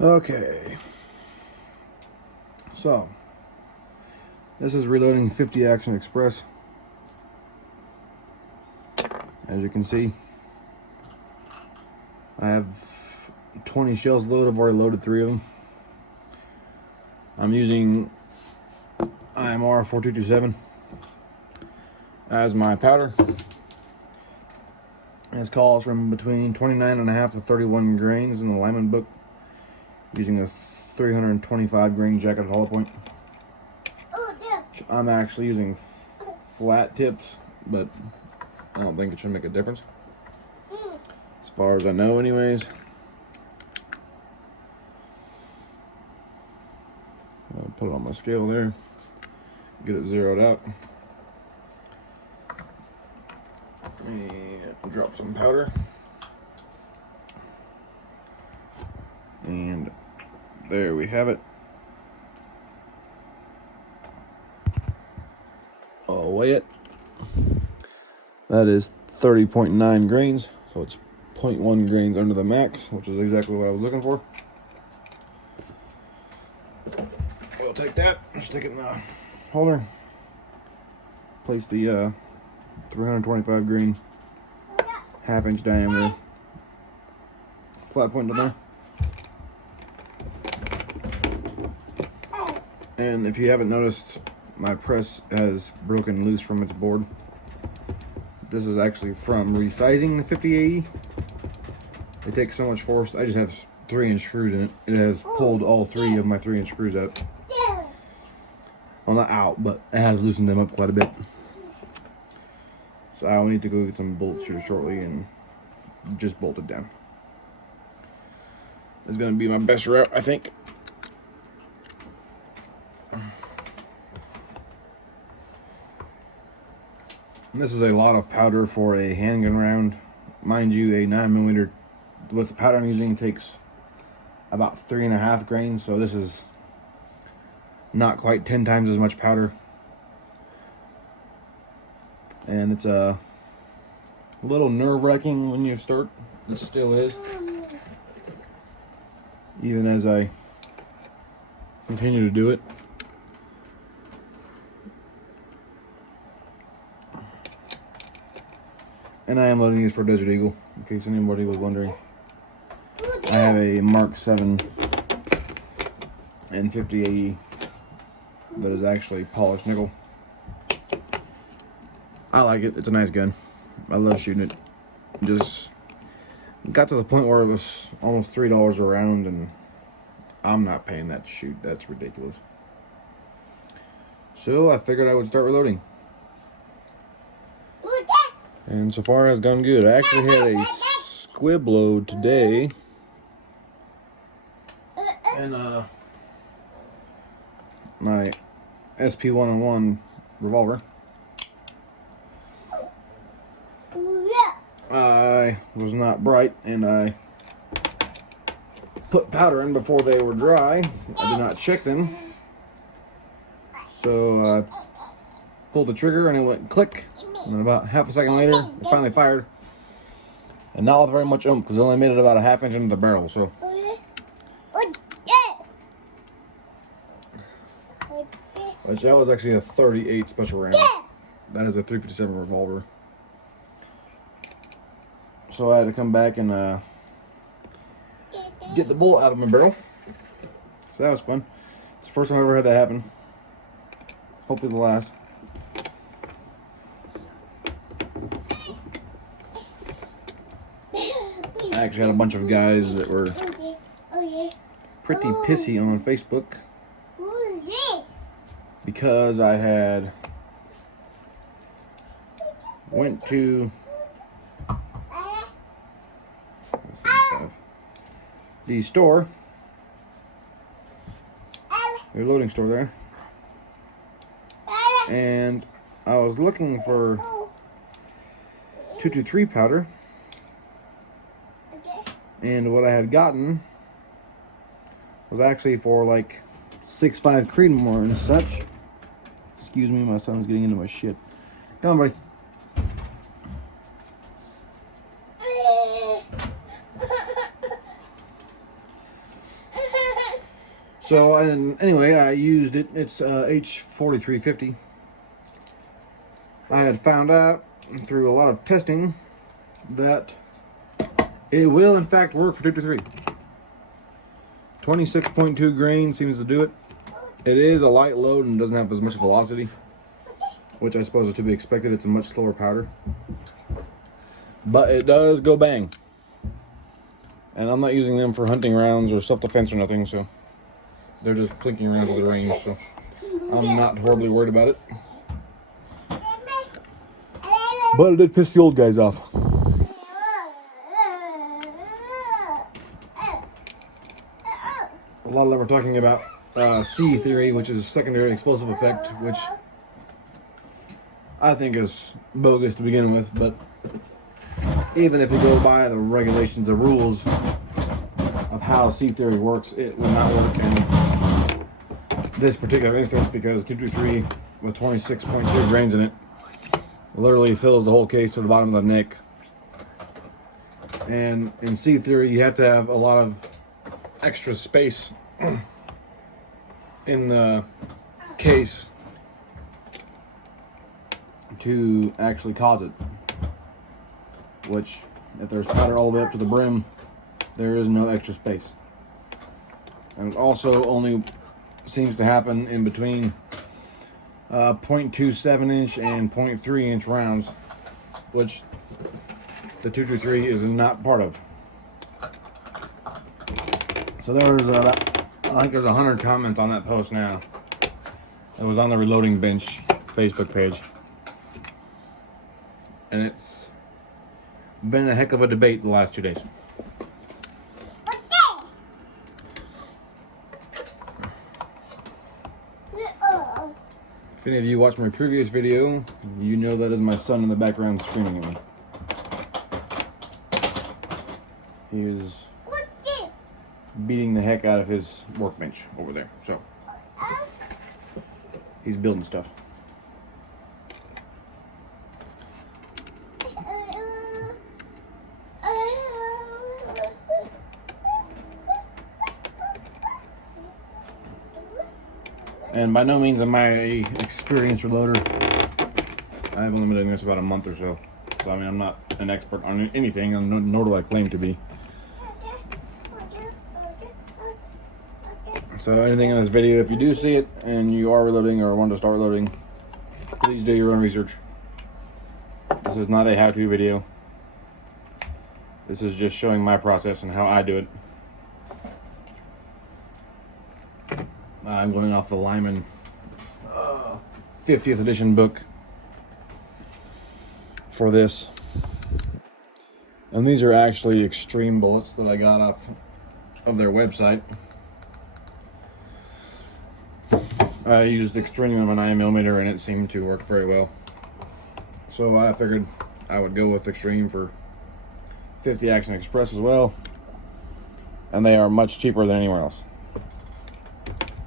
Okay, so this is reloading 50 Action Express. As you can see, I have 20 shells loaded. I've already loaded 3 of them. I'm using IMR 4227 as my powder. It calls from between 29.5 to 31 grains in the Lyman book, using a 325 grain jacket hollow point. I'm actually using flat tips, but I don't think it should make a difference, as far as I know anyways. I'll put it on my scale there, get it zeroed out, and drop some powder, and there we have it. I'll weigh it. That is 30.9 grains, so it's 0.1 grains under the max, which is exactly what I was looking for. We'll take that, stick it in the holder, place the 325 grain, 1/2 inch diameter flat point in there. And if you haven't noticed, my press has broken loose from its board. This is actually from resizing the 50AE. It takes so much force. I just have 3-inch screws in it. It has pulled all 3 of my 3-inch screws out. Well, not out, but it has loosened them up quite a bit. So I'll need to go get some bolts here shortly and just bolt it down. It's going to be my best route, I think. And this is a lot of powder for a handgun round. Mind you, a 9mm with the powder I'm using takes about 3.5 grains, so this is not quite 10 times as much powder. And it's a little nerve-wracking when you start. It still is. Even as I continue to do it. And I am loading these for Desert Eagle, in case anybody was wondering. I have a Mark 7 and 50AE that is actually polished nickel. I like it. It's a nice gun. I love shooting it. Just got to the point where it was almost $3 a round, and I'm not paying that to shoot. That's ridiculous. So I figured I would start reloading. And so far has gone good. I actually had a squib load today. And my SP-101 revolver. I was not bright, and I put powder in before they were dry. I did not check them. So I pulled the trigger and it went click. And about half a second later, it finally fired. And not with very much oomph, because it only made it about a 1/2 inch into the barrel. So, which that was actually a 38 special round. That is a 357 revolver. So I had to come back and get the bullet out of my barrel. So that was fun. It's the first time I've ever had that happen. Hopefully the last. I actually had a bunch of guys that were pretty pissy on Facebook because I had went to the store, the loading store there, and I was looking for 223 powder. And what I had gotten was actually for like 6.5 Creedmoor and such. Excuse me, my son's getting into my shit. Come on, buddy. So, and anyway, I used it. It's H4350. I had found out through a lot of testing that it will in fact work for 223. 26.2 grain seems to do it. It is a light load and doesn't have as much velocity, which I suppose is to be expected. It's a much slower powder, but it does go bang. And I'm not using them for hunting rounds or self-defense or nothing, so they're just plinking rounds at the range, so I'm not horribly worried about it. But it did piss the old guys off. A lot of them are talking about C theory, which is secondary explosive effect, which I think is bogus to begin with, but even if you go by the regulations, the rules of how C theory works, it will not work in this particular instance because 223 with 26.2 grains in it literally fills the whole case to the bottom of the neck. And in C theory, you have to have a lot of extra space in the case to actually cause it, which if there's powder all the way up to the brim, there is no extra space. And it also only seems to happen in between 0.27 inch and 0.3 inch rounds, which the 223 is not part of. So there's I think there's 100 comments on that post now. It was on the Reloading Bench Facebook page, and it's been a heck of a debate the last 2 days. If any of you watched my previous video, you know that is my son in the background screaming at me. He is beating the heck out of his workbench over there. So he's building stuff. And by no means am I an experienced reloader. I've only been doing this about a month or so. So I mean, I'm not an expert on anything, nor do I claim to be. So anything in this video, if you do see it and you are reloading or want to start reloading, please do your own research. This is not a how-to video. This is just showing my process and how I do it. I'm going off the Lyman 50th edition book for this. And these are actually Extreme bullets that I got off of their website. I used Extreme of a 9mm and it seemed to work very well. So I figured I would go with Extreme for 50 Action Express as well. And they are much cheaper than anywhere else.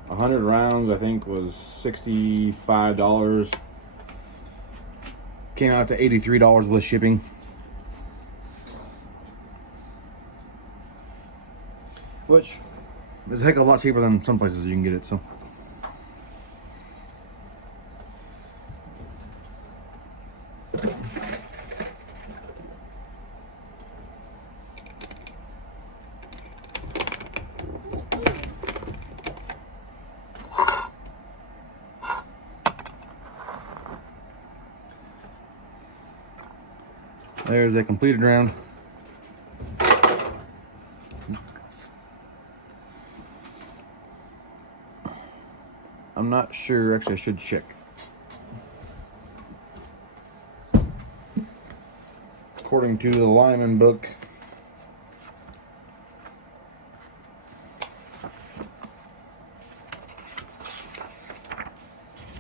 100 rounds, I think, was $65. Came out to $83 with shipping. Which is a heck of a lot cheaper than some places you can get it, so. There's a completed round. I'm not sure, actually I should check. According to the Lyman book,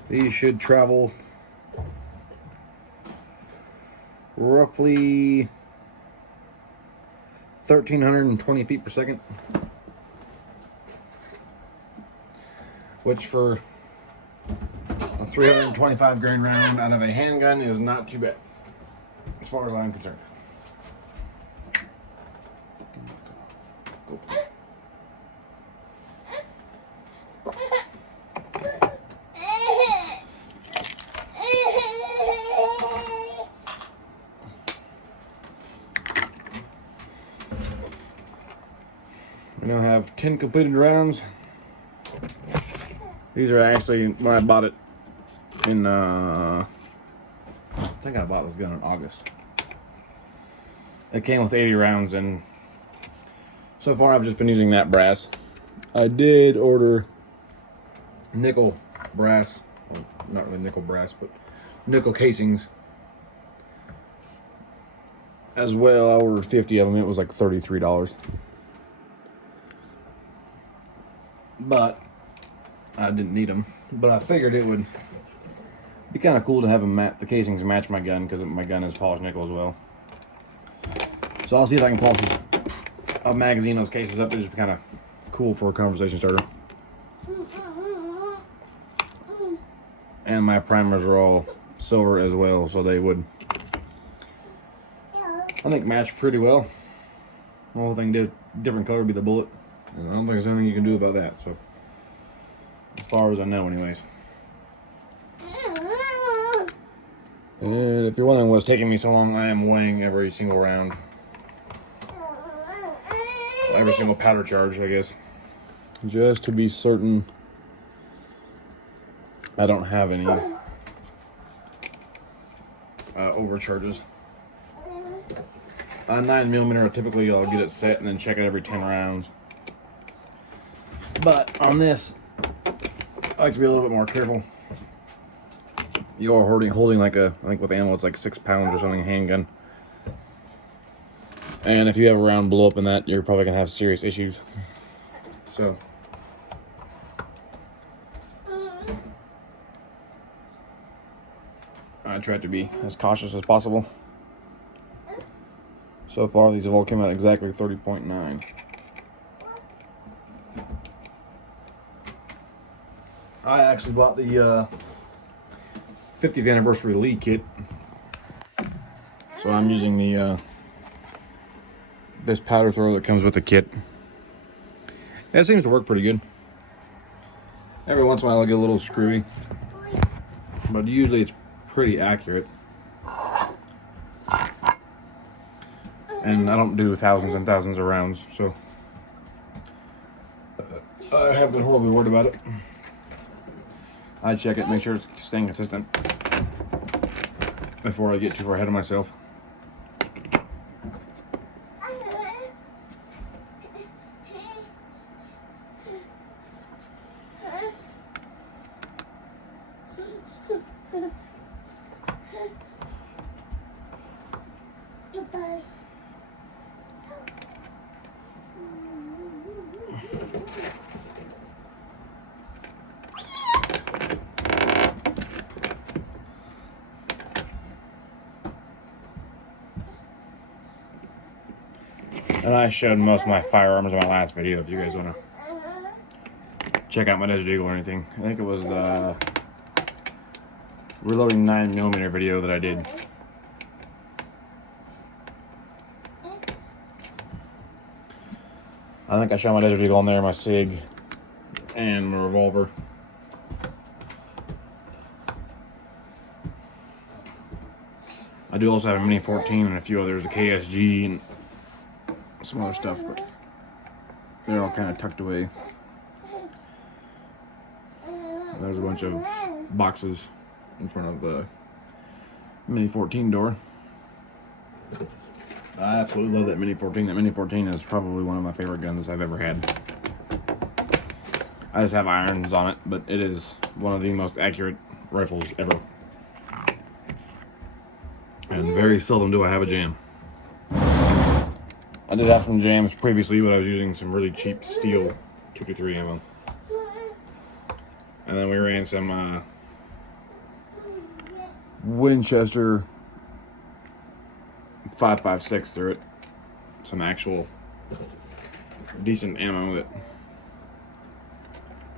these should travel roughly 1,320 feet per second, which for a 325 grain round out of a handgun is not too bad, as far as I'm concerned. We now have 10 completed rounds. These are actually when I bought it in, I think I bought this gun in August. It came with 80 rounds, and so far I've just been using that brass. I did order nickel brass, well, not really nickel brass, but nickel casings as well. I ordered 50 of them. It was like $33. But I didn't need them. But I figured it would be kind of cool to have them the casings match my gun, because my gun is polished nickel as well. So I'll see if I can polish a magazine, those cases up. They're just kind of cool for a conversation starter. And my primers are all silver as well, so they would, I think, match pretty well. The only thing different color would be the bullet. And I don't think there's anything you can do about that. So, as far as I know, anyways. And if you're wondering what's taking me so long, I am weighing every single round. Every single powder charge, I guess. Just to be certain I don't have any overcharges. 9mm, typically I'll get it set and then check it every 10 rounds. But on this, I like to be a little bit more careful. You are holding like I think with ammo it's like 6 pounds or something, handgun. And if you have a round blow up in that, you're probably gonna have serious issues. So I try to be as cautious as possible. So far, these have all come out exactly 30.9. I actually bought the 50th anniversary Lee kit, so I'm using the this powder thrower that comes with the kit. It seems to work pretty good. Every once in a while, I'll get a little screwy, but usually it's pretty accurate. And I don't do thousands and thousands of rounds, so I haven't been horribly worried about it. I check it, make sure it's staying consistent before I get too far ahead of myself. And I showed most of my firearms in my last video if you guys want to check out my Desert Eagle or anything. I think it was the reloading 9mm video that I did. I think I shot my Desert Eagle on there, my SIG, and my revolver. I do also have a Mini 14 and a few others, a KSG and some other stuff, but they're all kind of tucked away. There's a bunch of boxes in front of the Mini 14 door. I absolutely love that Mini 14. That Mini 14 is probably one of my favorite guns I've ever had. I just have irons on it, but it is one of the most accurate rifles ever. And very seldom do I have a jam. I did have some jams previously, but I was using some really cheap steel 223 ammo. And then we ran some Winchester 5.56 through it. Some actual decent ammo that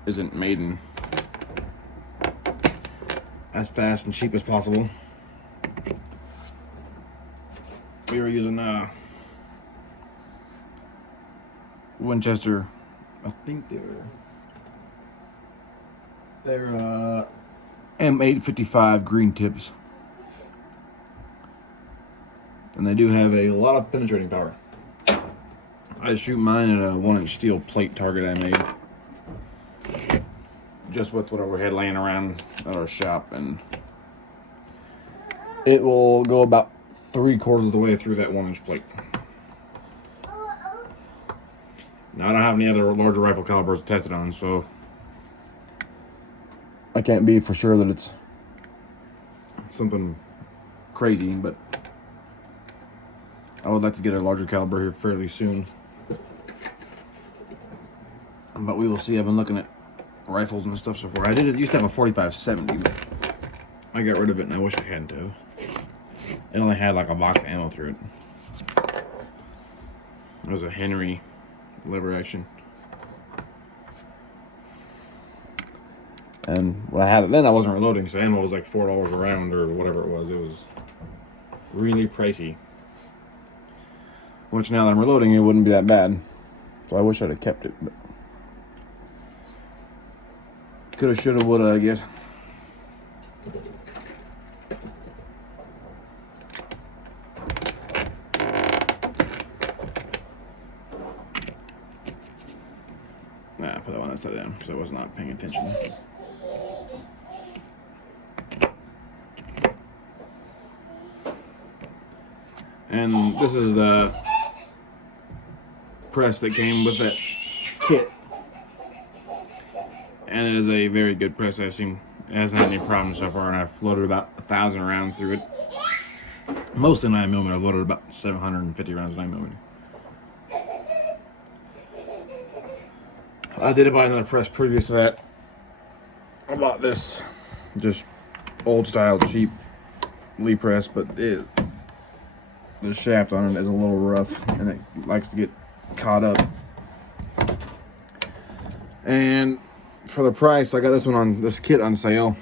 isn't made in as fast and cheap as possible. We were using Winchester, I think they're M855 green tips, and they do have a lot of penetrating power. I shoot mine at a 1-inch steel plate target I made. Just with whatever we had laying around at our shop, and it will go about 3/4 of the way through that 1-inch plate. Now I don't have any other larger rifle calibers to test it on, so I can't be for sure that it's something crazy, but I would like to get a larger caliber here fairly soon. But we will see. I've been looking at rifles and stuff so far. I used to have a 45-70, but I got rid of it, and I wish I hadn't have. It only had like a box of ammo through it. It was a Henry lever action. And when I had it then, I wasn't reloading, so ammo was like $4 a round or whatever it was. It was really pricey. Which now that I'm reloading, it wouldn't be that bad. So I wish I'd have kept it, but coulda, shoulda, woulda, I guess. Nah, I put that one upside down because I was not paying attention. And this is the press that came with that kit. And it is a very good press. I've seen it hasn't had any problems so far, and I've loaded about 1,000 rounds through it. Most of the 9mm, I've loaded about 750 rounds of 9mm. I did buy another press previous to that. I bought this just old style cheap Lee press, but the shaft on it is a little rough and it likes to get caught up. And for the price, I got this kit on sale.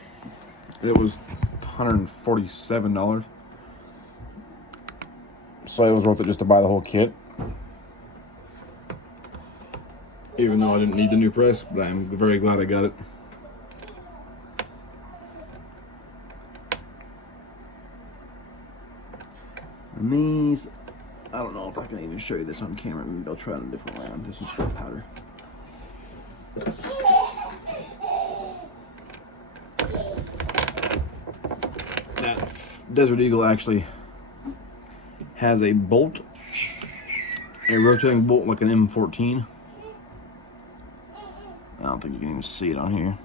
It was $147. So it was worth it just to buy the whole kit. Even though I didn't need the new press, but I'm very glad I got it. And these, I don't know if I can even show you this on camera. Maybe I'll try it on a different round. This is straight powder. That Desert Eagle actually has a bolt, a rotating bolt like an M14. I don't think you can even see it on here.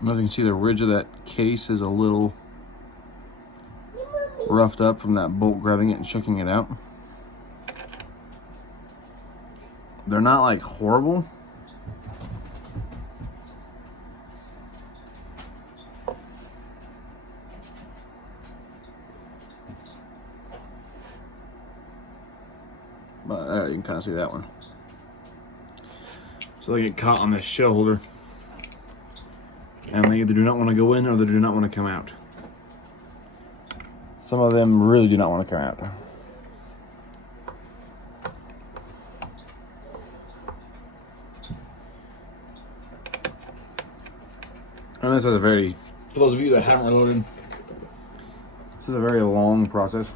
As you can see, the ridge of that case is a little roughed up from that bolt grabbing it and chucking it out. They're not like horrible. But you can kind of see that one. So they get caught on this shell holder, and they either do not want to go in or they do not want to come out. Some of them really do not want to come out. And this is for those of you that haven't reloaded, this is a very long process.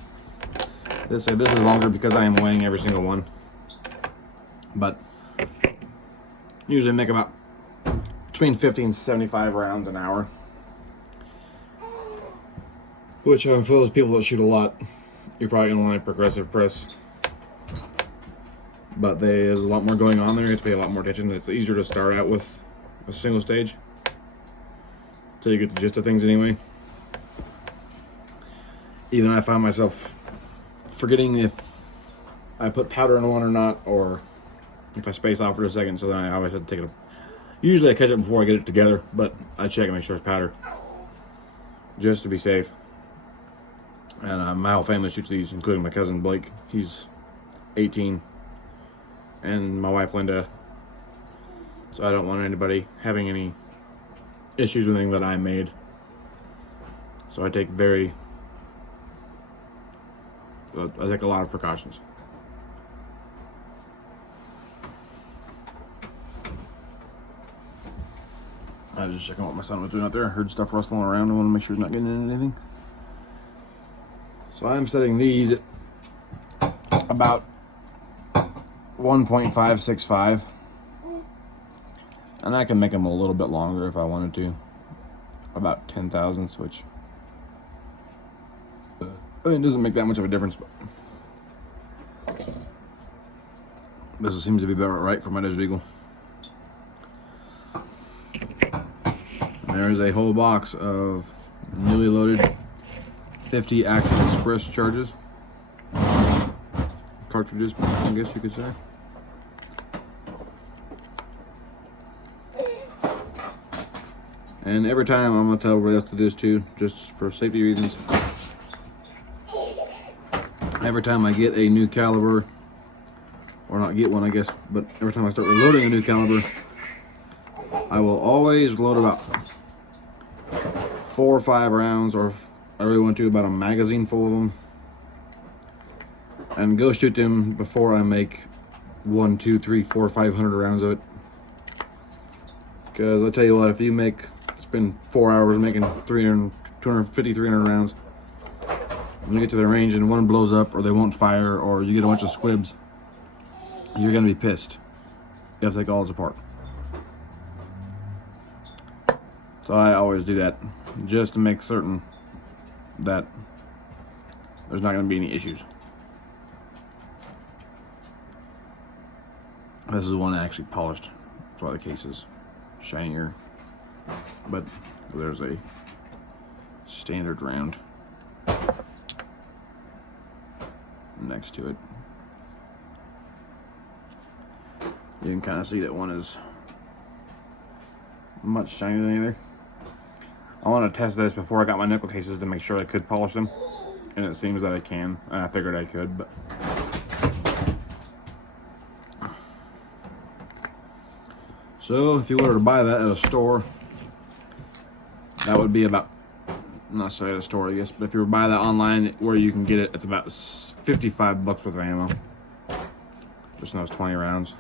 This is longer because I am weighing every single one. But usually make about between 50 and 75 rounds an hour. Which, for those people that shoot a lot, you're probably going to want a progressive press. But there's a lot more going on there. You have to pay a lot more attention. It's easier to start out with a single stage, till you get the gist of things anyway. Even I find myself forgetting if I put powder in one or not, or if I space off for a second, so then I always have to take it. Usually I catch it before I get it together, but I check and make sure it's powder, just to be safe. And my whole family shoots these, including my cousin Blake. He's 18, and my wife Linda. So I don't want anybody having any issues with anything that I made. So I take a lot of precautions. I was just checking what my son was doing out there. I heard stuff rustling around. I want to make sure he's not getting into anything. So I'm setting these at about 1.565. And I can make them a little bit longer if I wanted to. About 10 thousandths, which I mean, it doesn't make that much of a difference, but this seems to be about right for my Desert Eagle. There's a whole box of newly loaded 50 Action Express cartridges, I guess you could say. And every time I'm going to tell everybody else to do this too, just for safety reasons. Every time I get a new caliber, or not get one I guess, but every time I start reloading a new caliber, I will always load about 4 or 5 rounds, or if I really want to, about a magazine full of them, and go shoot them before I make 1, 2, 3, 4, 500 rounds of it. Because I tell you what, if you spend 4 hours making 250, 300 rounds, when you get to the range and one blows up, or they won't fire, or you get a bunch of squibs, you're gonna be pissed. You have to take all this apart. So I always do that, just to make certain that there's not gonna be any issues. This is one I actually polished. That's why the case is shinier. But there's a standard round next to it. You can kind of see that one is much shinier than the other. I want to test this before I got my nickel cases to make sure I could polish them, and it seems that I can. I figured I could, but so if you were to buy that at a store, that would be about, not necessarily at a store I guess, but if you were to buy that online where you can get it, it's about 55 bucks worth of ammo. Just those 20 rounds.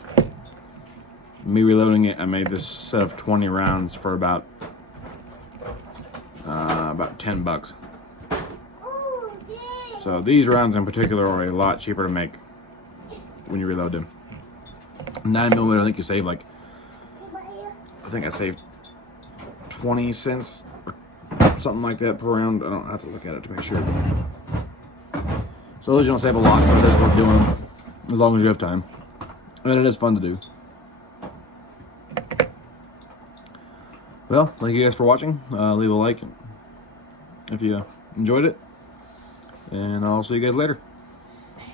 Me reloading it, I made this set of 20 rounds for about 10 bucks. So these rounds in particular are a lot cheaper to make when you reload them. 9mm, I think you save I saved 20 cents or something like that per round. I don't have to look at it to make sure. So those you don't save a lot, but it is worth doing as long as you have time. And it is fun to do. Well, thank you guys for watching. Leave a like if you enjoyed it. And I'll see you guys later.